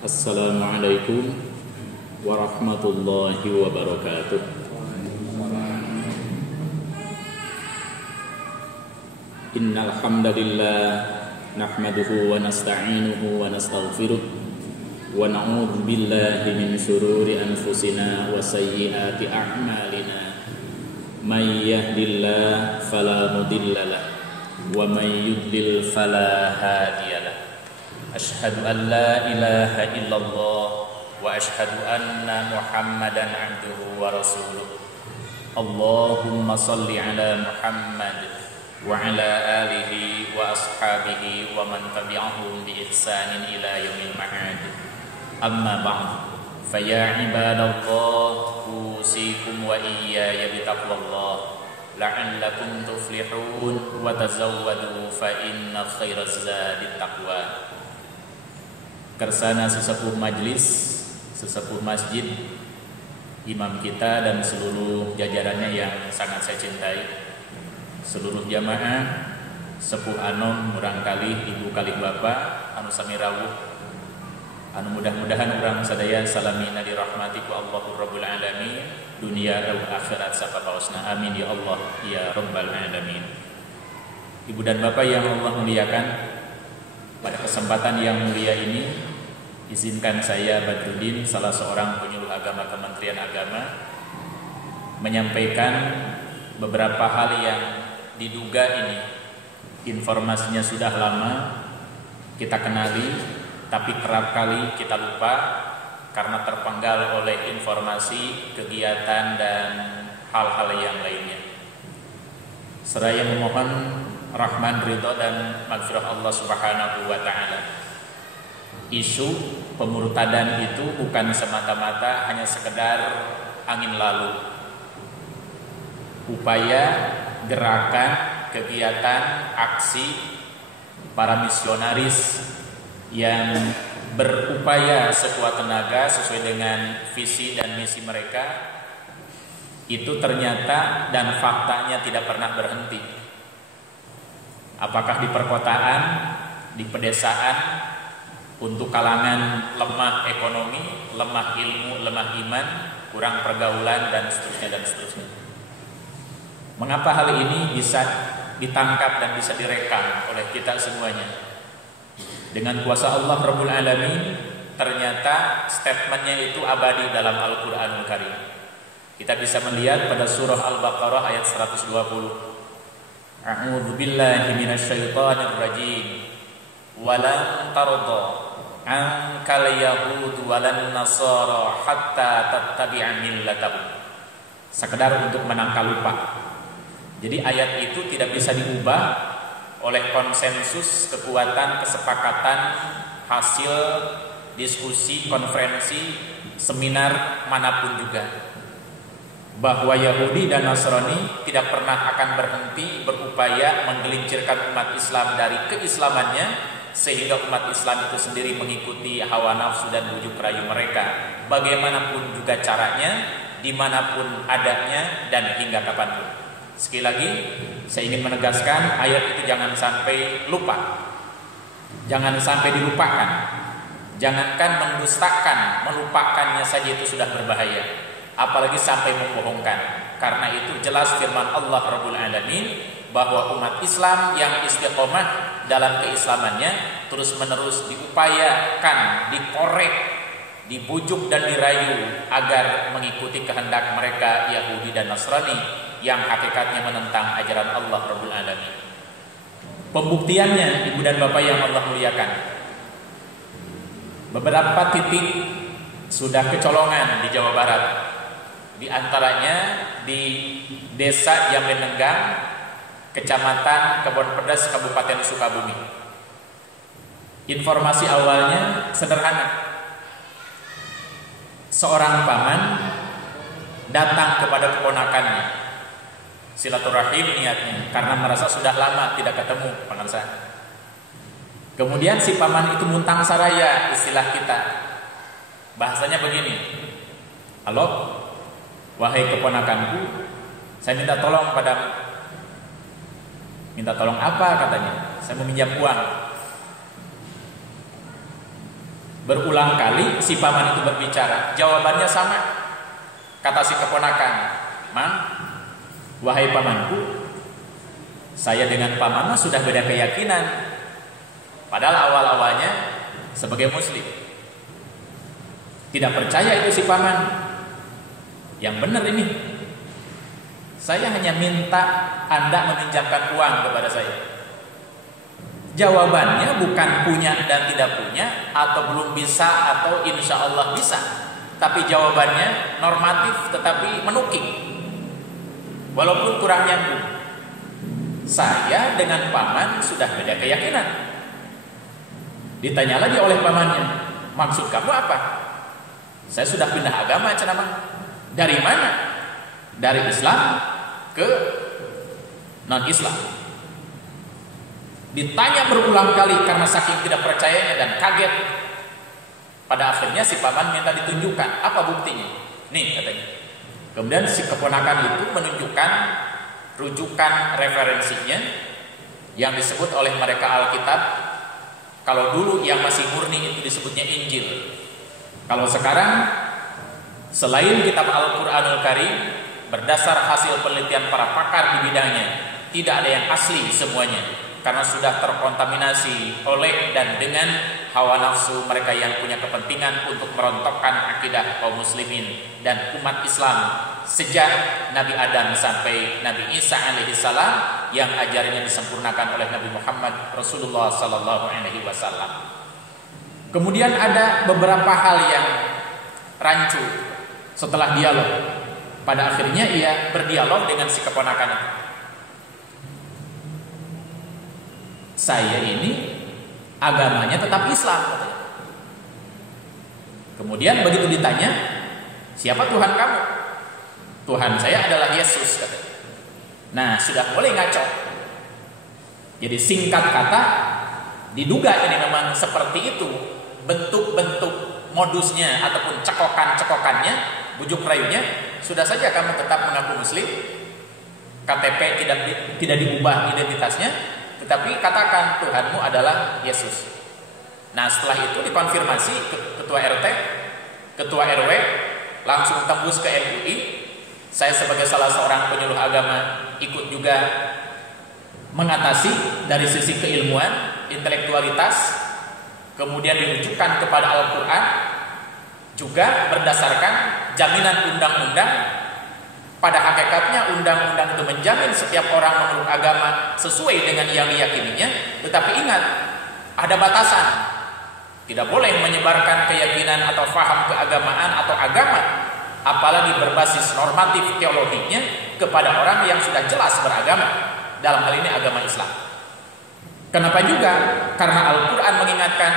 Assalamualaikum warahmatullahi wabarakatuh. Innal hamdalillah nahmaduhu wa nasta'inuhu wa nastaghfiruh wa na'udzu billahi min shururi anfusina wa sayyiati a'malina. May yahdihillahu fala mudilla lahu wa may yudlil fala hadiyalah. Asyhadu an la ilaha illallah wa asyhadu anna Muhammadan abduhu wa rasuluh. Allahumma salli ala Muhammad wa ala alihi wa ashabihi wa man tabi'ahum bi ihsanin ila yaumil ma'ad. Amma ba'd. Fa ya ibadallah usikum wa iyaya bi taqwallah la'allakum tuflihun wa tazawwadu fa inna khairaz zadi taqwa. Kersana sesepuh majlis, sesepuh masjid, imam kita dan seluruh jajarannya yang sangat saya cintai, seluruh jamaah, sepuh anom murang kali ibu kali bapa anu sami rawuh, anu mudah-mudahan urang sadaya salamina dirahmati ku Allahur Rabbul Alamin dunia dan akhirat sapapaosna amin ya Allah ya Rabbal Alamin. Ibu dan bapak yang Allah muliakan, pada kesempatan yang mulia ini izinkan saya Badruddin, salah seorang penyuluh agama Kementerian Agama, menyampaikan beberapa hal yang diduga ini informasinya sudah lama kita kenali, tapi kerap kali kita lupa karena terpenggal oleh informasi, kegiatan dan hal-hal yang lainnya. Seraya memohon rahman, ridho dan maghfirah Allah Subhanahu wa taala. Isu pemurtadan itu bukan semata-mata hanya sekedar angin lalu. Upaya, gerakan, kegiatan, aksi para misionaris yang berupaya sekuat tenaga sesuai dengan visi dan misi mereka itu ternyata dan faktanya tidak pernah berhenti. Apakah di perkotaan, di pedesaan, untuk kalangan lemah ekonomi, lemah ilmu, lemah iman, kurang pergaulan dan seterusnya. Mengapa hal ini bisa ditangkap dan bisa direkam oleh kita semuanya? Dengan kuasa Allah Rabbul Alamin, ternyata statementnya itu abadi dalam Al-Quranul Karim. Kita bisa melihat pada surah Al-Baqarah ayat 120. A'udzu billahi minasyaitonir rajim. Walan tarda ankal yahud walan nasara hatta tattabi'a millatahum. Sekedar untuk menangkal lupa. Jadi ayat itu tidak bisa diubah oleh konsensus, kekuatan, kesepakatan, hasil diskusi, konferensi, seminar manapun juga, bahwa Yahudi dan Nasrani tidak pernah akan berhenti berupaya menggelincirkan umat Islam dari keislamannya, sehingga umat Islam itu sendiri mengikuti hawa nafsu dan bujuk rayu mereka, bagaimanapun juga caranya, dimanapun adanya dan hingga kapanpun. Sekali lagi saya ingin menegaskan, ayat itu jangan sampai lupa, jangan sampai dilupakan. Jangankan mendustakan, melupakannya saja itu sudah berbahaya, apalagi sampai membohongkan. Karena itu jelas firman Allah Rabbul Alamin bahwa umat Islam yang istiqomah dalam keislamannya terus-menerus diupayakan, dikorek, dibujuk dan dirayu agar mengikuti kehendak mereka Yahudi dan Nasrani yang hakikatnya menentang ajaran Allah Rabbul Alamin. Pembuktiannya, ibu dan bapak yang Allah muliakan, beberapa titik sudah kecolongan di Jawa Barat, di antaranya di Desa Jambenenggang, Kecamatan Kebon Pedas, Kabupaten Sukabumi. Informasi awalnya sederhana. Seorang paman datang kepada keponakannya, silaturahim niatnya, karena merasa sudah lama tidak ketemu pangarsa. Kemudian si paman itu muntang saraya, istilah kita. Bahasanya begini. Halo, wahai keponakanku, saya minta tolong padamu. Minta tolong apa katanya? Saya meminjam uang. Berulang kali si paman itu berbicara, jawabannya sama. Kata si keponakan, "Man, wahai pamanku, saya dengan paman sudah beda keyakinan. Padahal awal-awalnya sebagai muslim." Tidak percaya itu si paman. Yang benar ini, saya hanya minta Anda meminjamkan uang kepada saya. Jawabannya bukan punya dan tidak punya, atau belum bisa atau insya Allah bisa, tapi jawabannya normatif tetapi menukik, walaupun kurang nyambung. Saya dengan paman sudah beda keyakinan. Ditanya lagi oleh pamannya, "Maksud kamu apa?" "Saya sudah pindah agama, ceramah." "Dari mana?" "Dari Islam ke non-Islam." Ditanya berulang kali karena saking tidak percayanya dan kaget. Pada akhirnya si paman minta ditunjukkan, "Apa buktinya?" "Nih," katanya. Kemudian si keponakan itu menunjukkan rujukan referensinya yang disebut oleh mereka Alkitab. Kalau dulu yang masih murni itu disebutnya Injil. Kalau sekarang selain kitab Al-Qur'anul Karim, berdasar hasil penelitian para pakar di bidangnya, tidak ada yang asli semuanya, karena sudah terkontaminasi oleh dan dengan hawa nafsu mereka yang punya kepentingan untuk merontokkan akidah kaum muslimin dan umat Islam sejak Nabi Adam sampai Nabi Isa alaihissalam, yang ajarannya disempurnakan oleh Nabi Muhammad Rasulullah sallallahu alaihi wasallam. Kemudian ada beberapa hal yang rancu setelah dialog. Pada akhirnya ia berdialog dengan si keponakan itu. "Saya ini agamanya tetap Islam," katanya. Kemudian begitu ditanya, "Siapa Tuhan kamu?" "Tuhan saya adalah Yesus," katanya. Nah, sudah mulai ngaco. Jadi singkat kata, diduga ini memang seperti itu bentuk-bentuk modusnya ataupun cekokan-cekokannya, bujuk rayunya. "Sudah saja kamu tetap mengaku muslim, KTP tidak diubah identitasnya, tetapi katakan Tuhanmu adalah Yesus." Nah, setelah itu dikonfirmasi ketua RT, ketua RW, langsung tembus ke MUI. Saya sebagai salah seorang penyuluh agama ikut juga mengatasi dari sisi keilmuan, intelektualitas, kemudian dirujukkan kepada Al-Quran, juga berdasarkan jaminan undang-undang. Pada hakikatnya undang-undang itu menjamin setiap orang memeluk agama sesuai dengan yang diyakininya, tetapi ingat, ada batasan. Tidak boleh menyebarkan keyakinan atau faham keagamaan atau agama, apalagi berbasis normatif teologinya, kepada orang yang sudah jelas beragama, dalam hal ini agama Islam. Kenapa juga? Karena Al-Quran mengingatkan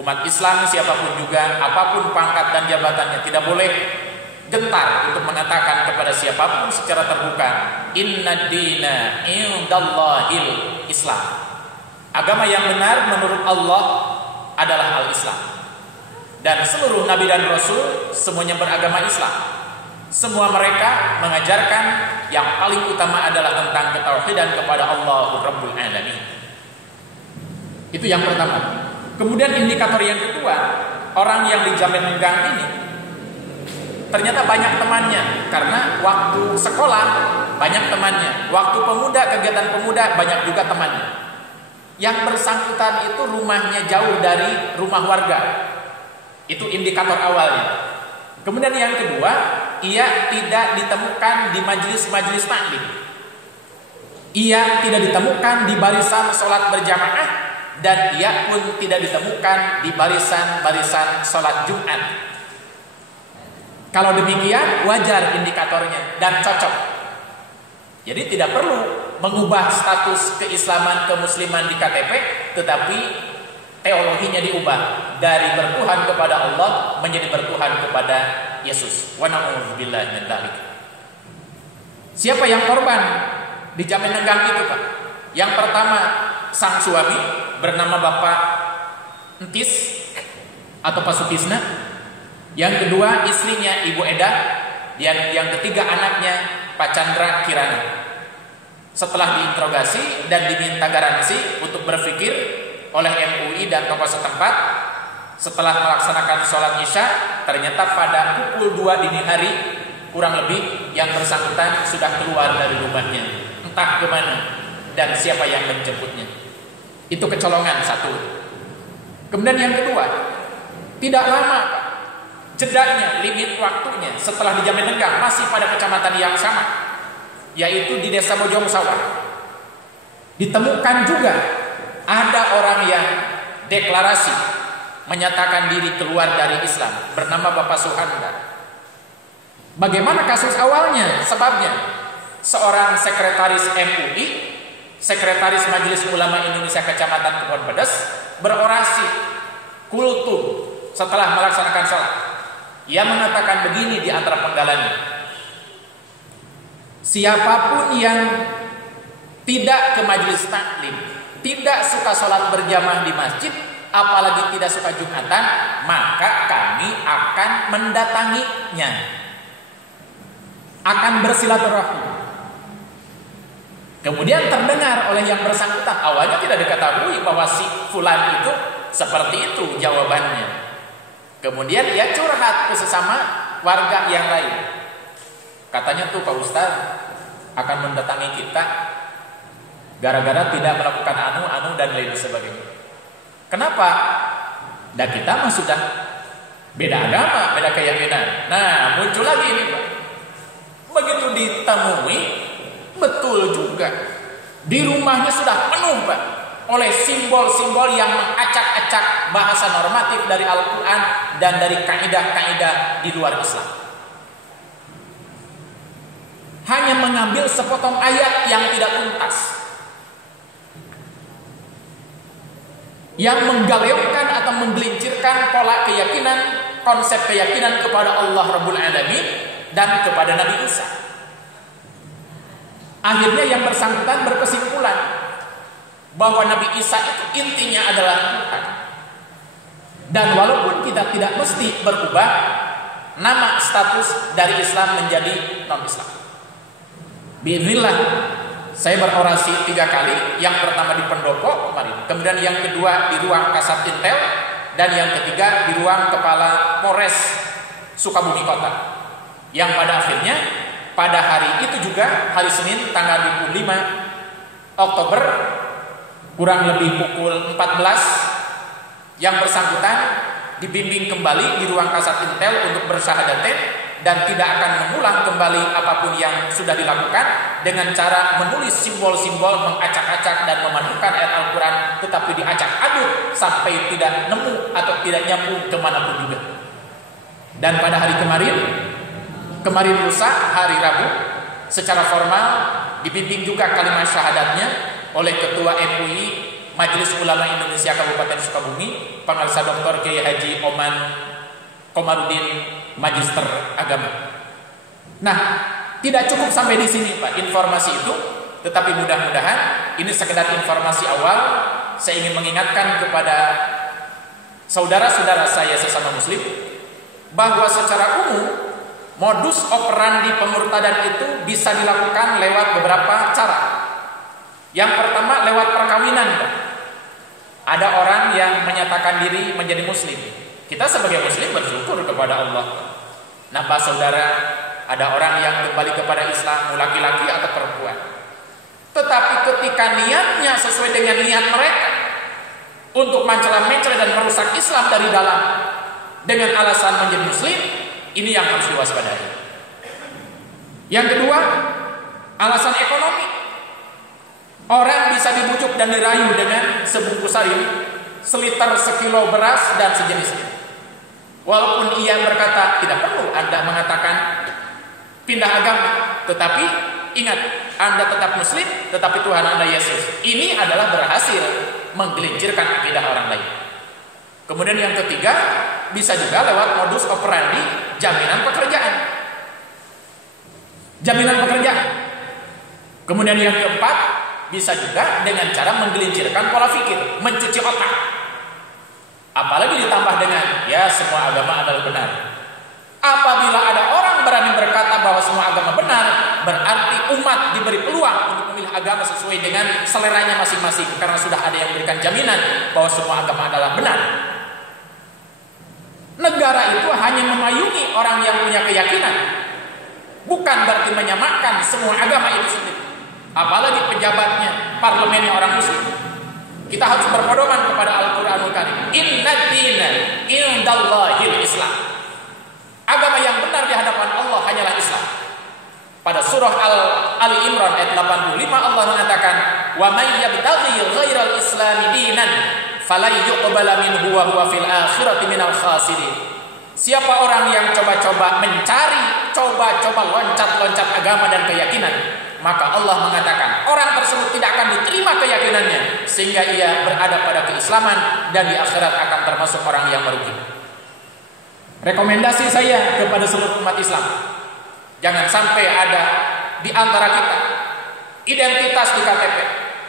umat Islam siapapun juga, apapun pangkat dan jabatannya, tidak boleh gentar untuk mengatakan kepada siapapun secara terbuka, "Inna dina indallahil Islam." Agama yang benar menurut Allah adalah Al-Islam. Dan seluruh Nabi dan Rasul semuanya beragama Islam. Semua mereka mengajarkan yang paling utama adalah tentang ketauhidan kepada Allah Rabbul Alamin. Itu yang pertama. Kemudian indikator yang kedua, orang yang dijamin enggang ini ternyata banyak temannya, karena waktu sekolah banyak temannya, waktu pemuda, kegiatan pemuda banyak juga temannya. Yang bersangkutan itu rumahnya jauh dari rumah warga. Itu indikator awalnya. Kemudian yang kedua, ia tidak ditemukan di majelis-majelis taklim. Ia tidak ditemukan di barisan sholat berjamaah, dan ia pun tidak ditemukan di barisan-barisan sholat Jumat. Kalau demikian, wajar indikatornya dan cocok. Jadi tidak perlu mengubah status keislaman, kemusliman di KTP, tetapi teologinya diubah dari bertuhan kepada Allah menjadi bertuhan kepada Yesus. Wa na'udzubillahi min dzalik. Siapa yang korban dijamin enggang itu, Pak? Yang pertama, sang suami bernama Bapak Entis atau Pak Sutisna. Yang kedua, istrinya Ibu Eda. Dan yang ketiga, anaknya Pak Chandra Kirana. Setelah diinterogasi dan diminta garansi untuk berpikir oleh MUI dan tokoh setempat, setelah melaksanakan sholat isya, ternyata pada pukul 2 dini hari kurang lebih yang bersangkutan sudah keluar dari rumahnya, entah kemana dan siapa yang menjemputnya. Itu kecolongan satu. Kemudian yang kedua, tidak lama Pak, jedanya, limit waktunya setelah di Jatinegara masih pada kecamatan yang sama, yaitu di Desa Bojong Sawah. Ditemukan juga ada orang yang deklarasi menyatakan diri keluar dari Islam bernama Bapak Suhanda. Bagaimana kasus awalnya? Sebabnya seorang sekretaris MUI, sekretaris Majelis Ulama Indonesia Kecamatan Kebon Pedes, berorasi kultum setelah melaksanakan sholat. Ia mengatakan begini di antara penggalannya: siapapun yang tidak ke majelis taklim, tidak suka sholat berjamaah di masjid, apalagi tidak suka Jumatan, maka kami akan mendatanginya, akan bersilaturahmi. Kemudian terdengar oleh yang bersangkutan, awalnya tidak diketahui bahwa si fulan itu seperti itu jawabannya. Kemudian ia curhat ke sesama warga yang lain. Katanya tuh Pak Ustaz akan mendatangi kita gara-gara tidak melakukan anu dan lain sebagainya. Kenapa? Dan kita mah sudah beda agama, beda keyakinan. Nah, muncul lagi ini Pak. Begitu ditemui, betul juga. Di rumahnya sudah penuh Pak oleh simbol-simbol yang mengacak-acak bahasa normatif dari Al-Quran dan dari kaidah-kaidah di luar Islam. Hanya mengambil sepotong ayat yang tidak tuntas, yang menggaleungkan atau menggelincirkan pola keyakinan, konsep keyakinan kepada Allah Rabbul Alamin dan kepada Nabi Isa. Akhirnya yang bersangkutan berkesimpulan bahwa Nabi Isa itu intinya adalah Tuhan. Dan walaupun kita tidak mesti berubah nama status dari Islam menjadi non-Islam. Bismillah, saya berorasi 3 kali. Yang pertama di Pendopo kemarin, kemudian yang kedua di ruang Kasat Intel, dan yang ketiga di ruang Kepala Polres Sukabumi Kota. Yang pada akhirnya pada hari itu juga, hari Senin tanggal 25 Oktober kurang lebih pukul 14, yang bersangkutan dibimbing kembali di ruang Kasat Intel untuk bersyahadatnya dan tidak akan mengulang kembali apapun yang sudah dilakukan dengan cara menulis simbol-simbol, mengacak-acak dan memandukan ayat Al-Quran, tetapi diacak aduk sampai tidak nemu atau tidak nyambung kemanapun juga. Dan pada hari kemarin lusa, hari Rabu, secara formal dibimbing juga kalimat syahadatnya oleh Ketua MUI Majelis Ulama Indonesia Kabupaten Sukabumi, Pengarsa Dr. Kiai Haji Oman Komarudin, Magister Agama. Nah, tidak cukup sampai di sini Pak informasi itu, tetapi mudah-mudahan ini sekedar informasi awal. Saya ingin mengingatkan kepada saudara-saudara saya sesama muslim bahwa secara umum modus operandi pemurtadan itu bisa dilakukan lewat beberapa cara. Yang pertama lewat perkawinan. Ada orang yang menyatakan diri menjadi muslim. Kita sebagai muslim bersyukur kepada Allah. Nah Pak Saudara, ada orang yang kembali kepada Islam, laki-laki atau perempuan. Tetapi ketika niatnya sesuai dengan niat mereka untuk mencela-mencela dan merusak Islam dari dalam dengan alasan menjadi muslim, ini yang harus diwaspadai. Yang kedua, alasan ekonomi. Orang bisa dibujuk dan dirayu dengan sebungkus sarim, seliter, sekilo beras dan sejenisnya. Walaupun ia berkata tidak perlu Anda mengatakan pindah agama, tetapi ingat Anda tetap muslim, tetapi Tuhan Anda Yesus. Ini adalah berhasil menggelincirkan akidah orang lain. Kemudian yang ketiga, bisa juga lewat modus operandi jaminan pekerjaan. Jaminan pekerjaan. Kemudian yang keempat, bisa juga dengan cara menggelincirkan pola pikir, mencuci otak. Apalagi ditambah dengan ya semua agama adalah benar. Apabila ada orang berani berkata bahwa semua agama benar, berarti umat diberi peluang untuk memilih agama sesuai dengan seleranya masing-masing, karena sudah ada yang memberikan jaminan bahwa semua agama adalah benar. Negara itu hanya memayungi orang yang punya keyakinan, bukan berarti menyamakan semua agama itu sendiri. Apalagi pejabatnya, parlemennya orang muslim. Kita harus berpedoman kepada Al-Quranul Karim. Inna dina indallahil Islam. Agama yang benar di hadapan Allah hanyalah Islam. Pada surah Ali Imran ayat 85 Allah mengatakan, "Wa may yabtaghi ghairal islami dinan falan yuqbala minhu wa huwa fil akhirati minal khasirin." Siapa orang yang coba-coba mencari, coba-coba loncat-loncat agama dan keyakinan, maka Allah mengatakan orang tersebut tidak akan diterima keyakinannya, sehingga ia berada pada keislaman dan di akhirat akan termasuk orang yang merugi. Rekomendasi saya kepada seluruh umat Islam, jangan sampai ada di antara kita identitas di KTP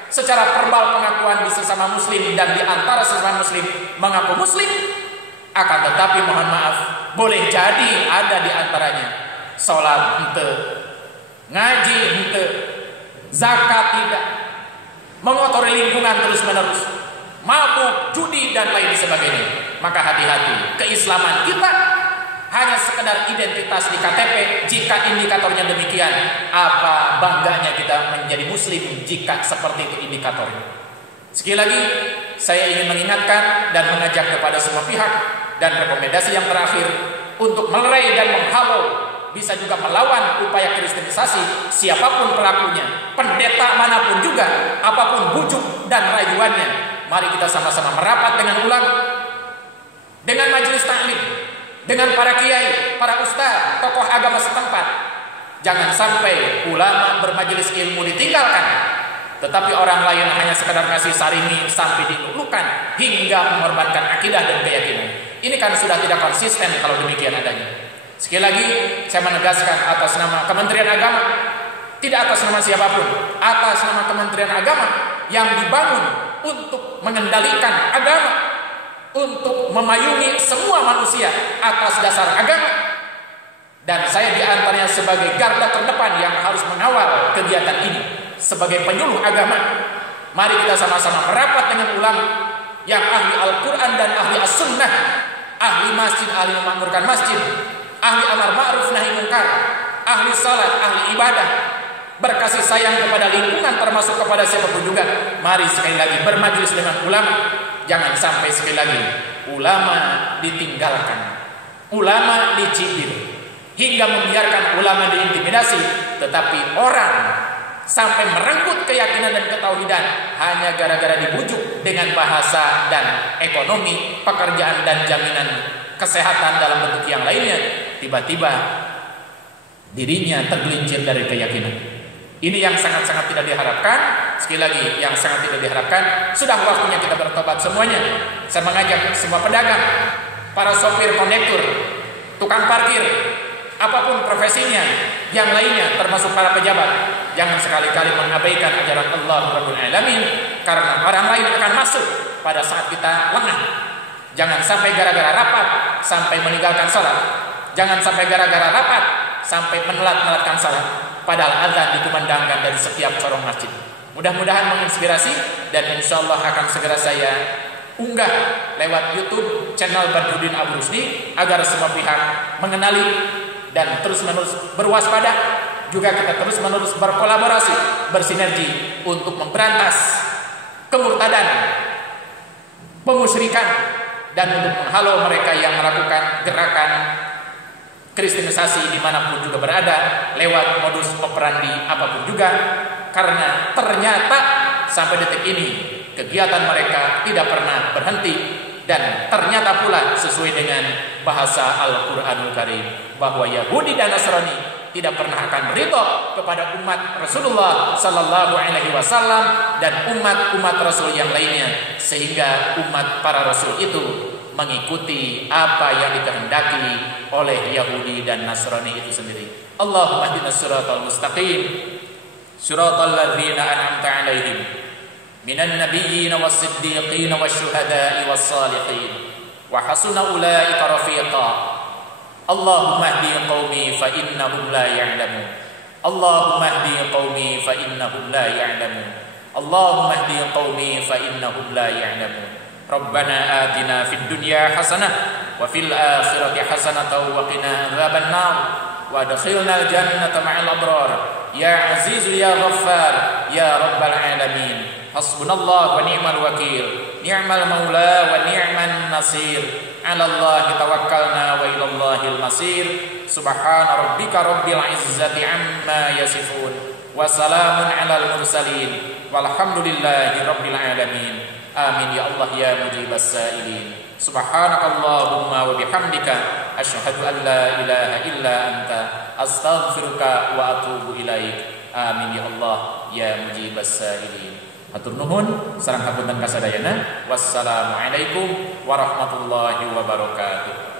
secara verbal pengakuan di sesama muslim dan di antara sesama muslim mengaku muslim, akan tetapi mohon maaf, boleh jadi ada di antaranya sholat ente, ngaji ente, zakat tidak, mengotori lingkungan terus menerus, mabuk, judi dan lain sebagainya. Maka hati-hati, keislaman kita hanya sekedar identitas di KTP. Jika indikatornya demikian, apa bangganya kita menjadi muslim jika seperti itu indikatornya. Sekali lagi saya ingin mengingatkan dan mengajak kepada semua pihak, dan rekomendasi yang terakhir untuk melerai dan menghalau, bisa juga melawan upaya kristenisasi siapapun pelakunya, pendeta manapun juga, apapun bujuk dan rayuannya. Mari kita sama-sama merapat dengan ulama, dengan majelis taklim, dengan para kiai, para ustaz, tokoh agama setempat. Jangan sampai ulama bermajelis ilmu ditinggalkan, tetapi orang lain hanya sekedar ngasih saringi sampai dilulukan hingga mengorbankan akidah dan keyakinan. Ini kan sudah tidak konsisten kalau demikian adanya. Sekali lagi saya menegaskan atas nama Kementerian Agama, tidak atas nama siapapun, atas nama Kementerian Agama yang dibangun untuk mengendalikan agama, untuk memayungi semua manusia atas dasar agama. Dan saya diantaranya sebagai garda terdepan yang harus mengawal kegiatan ini sebagai penyuluh agama. Mari kita sama-sama merapat dengan ulama yang ahli Al-Quran dan ahli As-Sunnah, ahli masjid, ahli memakmurkan masjid, ahli amar ma'ruf nahi munkar, ahli salat, ahli ibadah, berkasih sayang kepada lingkungan termasuk kepada siapapun juga. Mari sekali lagi bermajelis dengan ulama. Jangan sampai sekali lagi ulama ditinggalkan, ulama dicibir, hingga membiarkan ulama diintimidasi, tetapi orang sampai merenggut keyakinan dan ketauhidan hanya gara-gara dibujuk dengan bahasa dan ekonomi, pekerjaan dan jaminan kesehatan dalam bentuk yang lainnya. Tiba-tiba dirinya tergelincir dari keyakinan. Ini yang sangat-sangat tidak diharapkan. Sekali lagi, yang sangat tidak diharapkan. Sudah waktunya kita bertobat semuanya. Saya mengajak semua pedagang, para sopir kondektur, tukang parkir, apapun profesinya, yang lainnya termasuk para pejabat, jangan sekali-kali mengabaikan ajaran Allah Rabbul Alamin, karena orang lain akan masuk pada saat kita lengah. Jangan sampai gara-gara rapat sampai meninggalkan salat. Jangan sampai gara-gara rapat sampai menelat-nelatkan salat, padahal azan dikumandangkan dari setiap corong masjid. Mudah-mudahan menginspirasi, dan insya Allah akan segera saya unggah lewat YouTube channel Badruddin Abu Rusdi agar semua pihak mengenali dan terus-menerus berwaspada. Juga kita terus-menerus berkolaborasi, bersinergi untuk memberantas kemurtadan, pemusyrikan, dan untuk menghalau mereka yang melakukan gerakan kristenisasi dimanapun juga berada lewat modus operandi apapun juga. Karena ternyata sampai detik ini kegiatan mereka tidak pernah berhenti, dan ternyata pula sesuai dengan bahasa Al-Quranul Karim bahwa Yahudi dan Nasrani tidak pernah akan ridho kepada umat Rasulullah Sallallahu Alaihi Wasallam dan umat-umat Rasul yang lainnya, sehingga umat para Rasul itu mengikuti apa yang dikehendaki oleh Yahudi dan Nasrani itu sendiri. Allahumma ihdinas siratal mustaqim, siratal ladzina an'amta 'alaihim minan nabiyyin was-siddiqin wasyuhada'i was-salihin wa hasuna ulaika rafiqa. Allahumma ihdi qaumi fa innahum la ya'lamun. Allahumma ihdi qaumi fa innahum la ya'lamun. Allahumma ihdi qaumi fa innahum la ya'lamun. Rabbana atina fid dunya hasanah wa fil akhirati hasanatan wa qina adzabannar wa adkhilnal jannata ma'al abrar ya azizu ya ghaffar ya rabbal alamin. Hasbunallah wa ni'mal wakil, ni'mal maula wa ni'man nasir. 'Ala Allahi tawakkalna wa ila Allahil masir. Subhana rabbika rabbil izzati amma yasifun wa salamun 'alal mursalin walhamdulillahi rabbil alamin. Amin ya Allah ya mujibas sa'ilin. Subhanakallahumma wa bihamdika asyhadu an la ilaha illa anta astaghfiruka wa atubu ilaik. Amin ya Allah ya mujibas sa'ilin. Hatur nuhun sareng hapunten kasadayana. Wassalamualaikum warahmatullahi wabarakatuh.